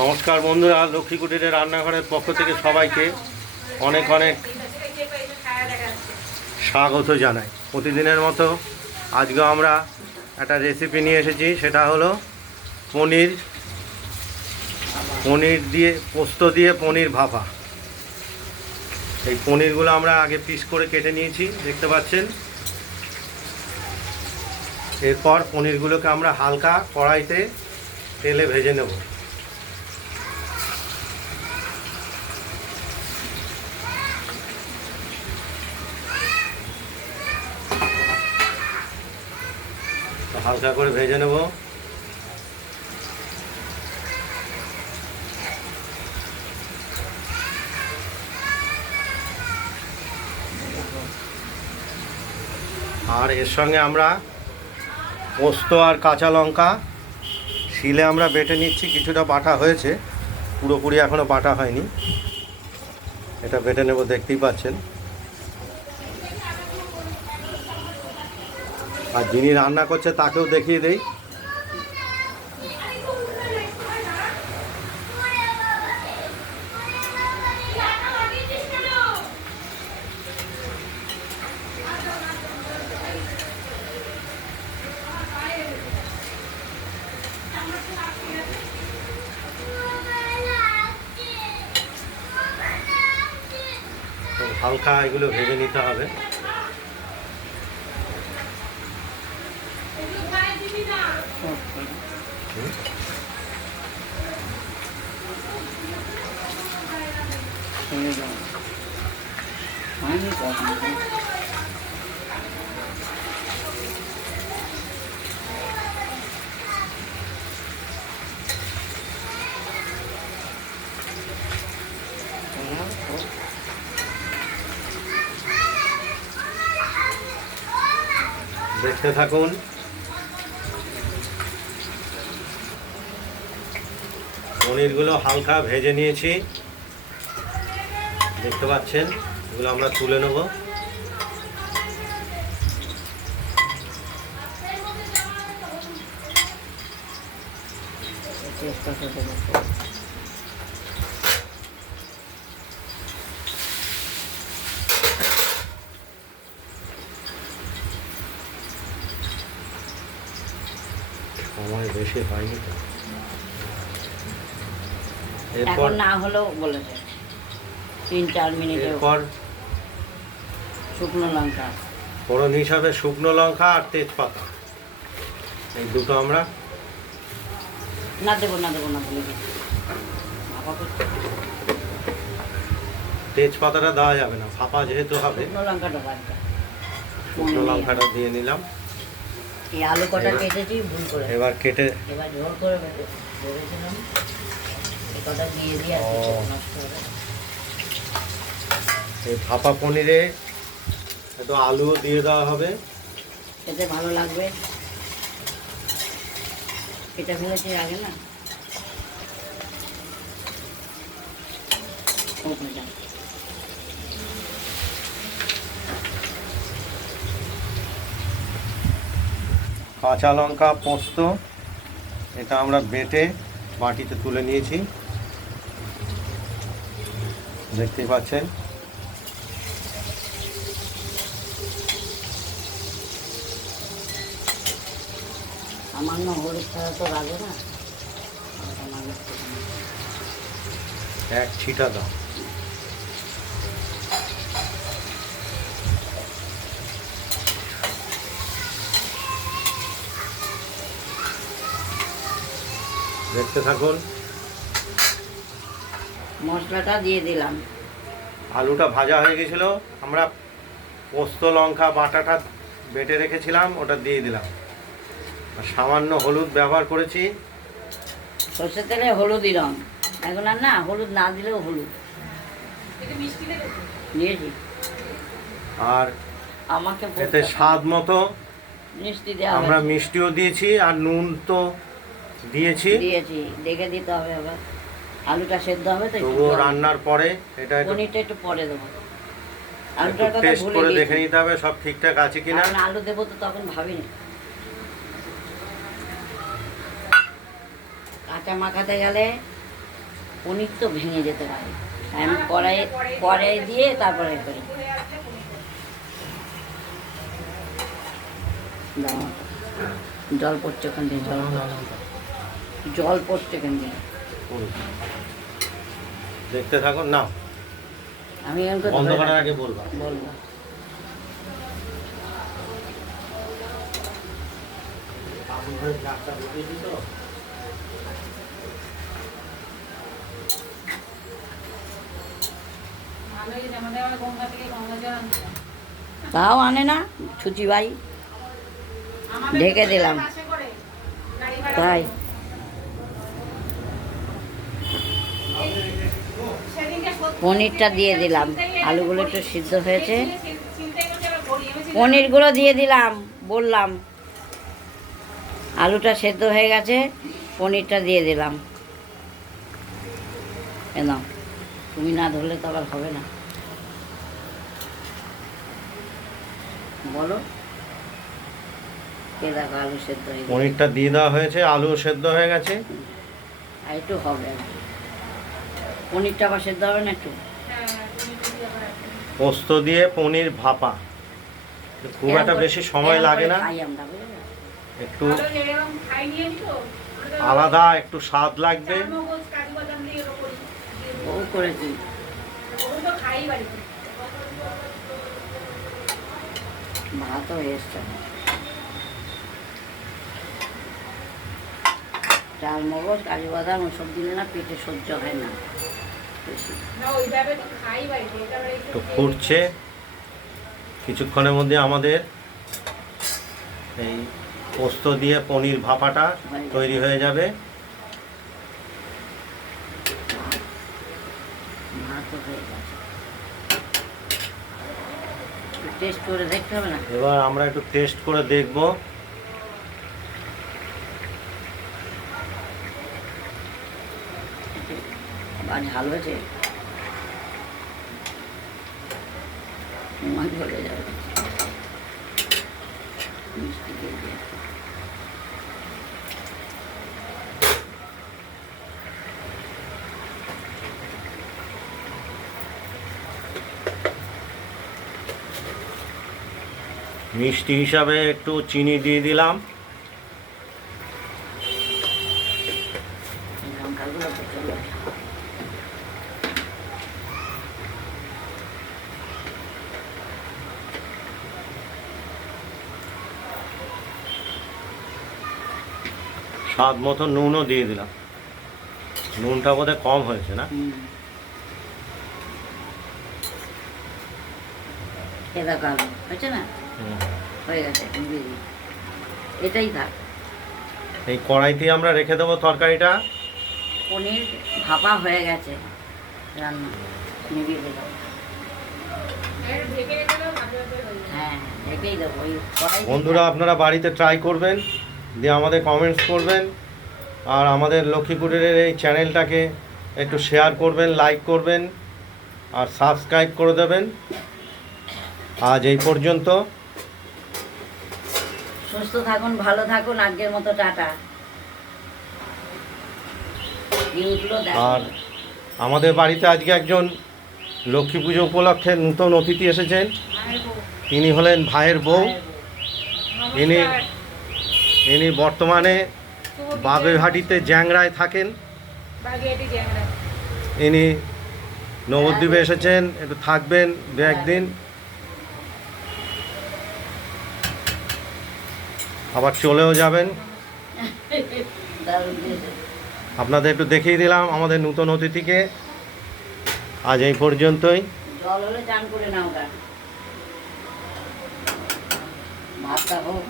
নমস্কার বন্ধুরা লক্ষ্মী কুটিরের রান্নাঘরের পক্ষ থেকে সবাইকে অনেক অনেক স্বাগত জানাই। প্রতিদিনের মতো আজকে আমরা একটা রেসিপি নিয়ে এসেছি, সেটা হলো পনির পনির দিয়ে, পোস্ত দিয়ে পনির ভাপা। এই পনিরগুলো আমরা আগে পিস করে কেটে নিয়েছি, দেখতে পাচ্ছেন? এরপর পনিরগুলোকে আমরা হালকা কড়াইতে তেলে ভেজে নেব। হালকা করে ভেজে নেব। আর এর সঙ্গে আমরা পোস্ত আর কাঁচা লঙ্কা শিলে আমরা বেটে নিচ্ছি, কিছুটা বাটা হয়েছে, পুরোপুরি এখনও বাটা হয়নি। এটা বেটে নেব, দেখতেই পাচ্ছেন। আর যিনি রান্না করছে তাকেও দেখিয়ে দেই। হালকা এগুলো ভেজে নিতে হবে। দেখতে থাকুন। পনিরগুলো হালকা ভেজে নিয়েছি। দেখতে পাচ্ছেন এগুলো আমরা তুলে নেব। সময় বেশি হয়নি তো। এরপর না হলেও বলেছে তিন চার মিনিটে এরপর? শুকনো লঙ্কা। ফোড়ন হিসাবে শুকনো লঙ্কা আর তেজপাতা। এই দুটো আমরা না দেবো না দেবো না বলে তেজপাতাটা দেওয়া যাবে না ফাঁপা যেহেতু হবে। শুকনো লঙ্কাটা দিয়ে নিলাম। এই আলু কটা কেটেছি ভুল করে। এবার কেটে এবার ঝোল করে ভেবেছিলাম কটা দিয়ে দিয়ে আর কিছু ও। নষ্ট হবে এই ভাপা পনিরে একটু আলুও দিয়ে দেওয়া হবে। খেতে ভালো লাগবে। কেটে ফেলেছি আগে না? কাঁচা লঙ্কা পোস্ত এটা আমরা বেটে মাটিতে তুলে নিয়েছি। দেখতেই পাচ্ছেন। সামান্য হলুদ ছাড়া তো লাগে না। এক ছিটা দাও। দেখতে থাকুন। মশলাটা দিয়ে দিলাম। আলুটা ভাজা হয়ে গেছিল। আমরা পোস্ত লঙ্কা বাটাটা বেটে রেখেছিলাম ওটা দিয়ে দিলাম। সামান্য হলুদ ব্যবহার করেছি। সর্ষের তেলে হলুদই রং। এখন আর না হলুদ না দিলেও হলুদ। দিয়েছি আর আমাকে এতে স্বাদ মতো মিষ্টি দেওয়া আমরা মিষ্টিও দিয়েছি আর নুন তো দিয়েছি। দিয়েছি দেখে দিতে হবে আবার। আলুটা সেদ্ধ হবে তো তবুও রান্নার পরে এটা একটু পনিরটা একটু পরে দেবো। আলুটার কথা টেস্ট ভুলে করে দেখে নিতে হবে সব ঠিকঠাক আছে কিনা। আলু দেবো তো তখন ভাবিনি। কাঁচা মাখাতে গেলে পনির তো ভেঙে যেতে পারে। আমি কড়াই কড়াই দিয়ে তারপরে করি। জল পড়ছে ওখান থেকে জল জল পড়ছে ওখান থেকে। দেখতে থাকুন না আমি বন্ধ করার। আগে বলবা। বলব। তাও আনে না ছুচি ভাই। ঢেকে দিলাম। তাই। পনিরটা দিয়ে দিলাম। আলুগুলো একটু সিদ্ধ হয়েছে। পনিরগুলো দিয়ে দিলাম বললাম। আলুটা সেদ্ধ হয়ে গেছে পনিরটা দিয়ে দিলাম। এ নাও। তুমি না ধরলে তো আবার হবে না। বলো। দেখো আলু সেদ্ধ হয়ে পনিরটা দিয়ে দেওয়া হয়েছে আলু সেদ্ধ হয়ে গেছে। আর একটু হবে পনিরটা আবার সেদ্ধ হবে না একটু? পোস্ত দিয়ে পনির ভাপা। খুব একটা বেশি সময় লাগে না। একটু আলাদা একটু স্বাদ লাগবে। করেছি। ভাতও এসছে। চাল মগজ কাজু বাদাম ওসব দিলে না পেটে সহ্য হয় না একটু ফুটছে। কিছুক্ষণের মধ্যে আমাদের এই পোস্ত দিয়ে পনির ভাপাটা তৈরি হয়ে যাবে। গেছে টেস্ট করে দেখতে হবে না এবার আমরা একটু টেস্ট করে দেখব। বা ঝাল হয়েছে মাছ মিষ্টি দিয়ে মিষ্টি হিসাবে একটু চিনি দিয়ে দিলাম। স্বাদ মতো নুনও দিয়ে দিলাম। নুনটা বোধহয় কম হয়েছে না? হুম। এ দেখো আলু হয়েছে না। হয়ে গেছে এখন দিয়ে দিই এটাই থাক এই কড়াইতে আমরা রেখে দেবো তরকারিটা। পনির ভাপা হয়ে গেছে রান্না। হ্যাঁ দেবো বন্ধুরা আপনারা বাড়িতে ট্রাই করবেন দিয়ে আমাদের কমেন্টস করবেন আর আমাদের লক্ষ্মীপুরের এই চ্যানেলটাকে একটু শেয়ার করবেন লাইক করবেন আর সাবস্ক্রাইব করে দেবেন। আজ এই পর্যন্ত। সুস্থ থাকুন, ভালো থাকুন, আজকের মতো টাটা। আর আমাদের বাড়িতে আজকে একজন লক্ষ্মী পুজো উপলক্ষে নূতন অতিথি এসেছেন। তিনি হলেন ভাইয়ের বউ। ইনি ইনি বর্তমানে বাগুইহাটিতে জ্যাংরায় থাকেন। ইনি নবদ্বীপে এসেছেন, একটু থাকবেন দু একদিন। আবার চলেও যাবেন। আপনাদের একটু দেখিয়ে দিলাম আমাদের নূতন অতিথিকে। আজ এই পর্যন্তই। জল হলে চান করে নাও ভাতটা হোক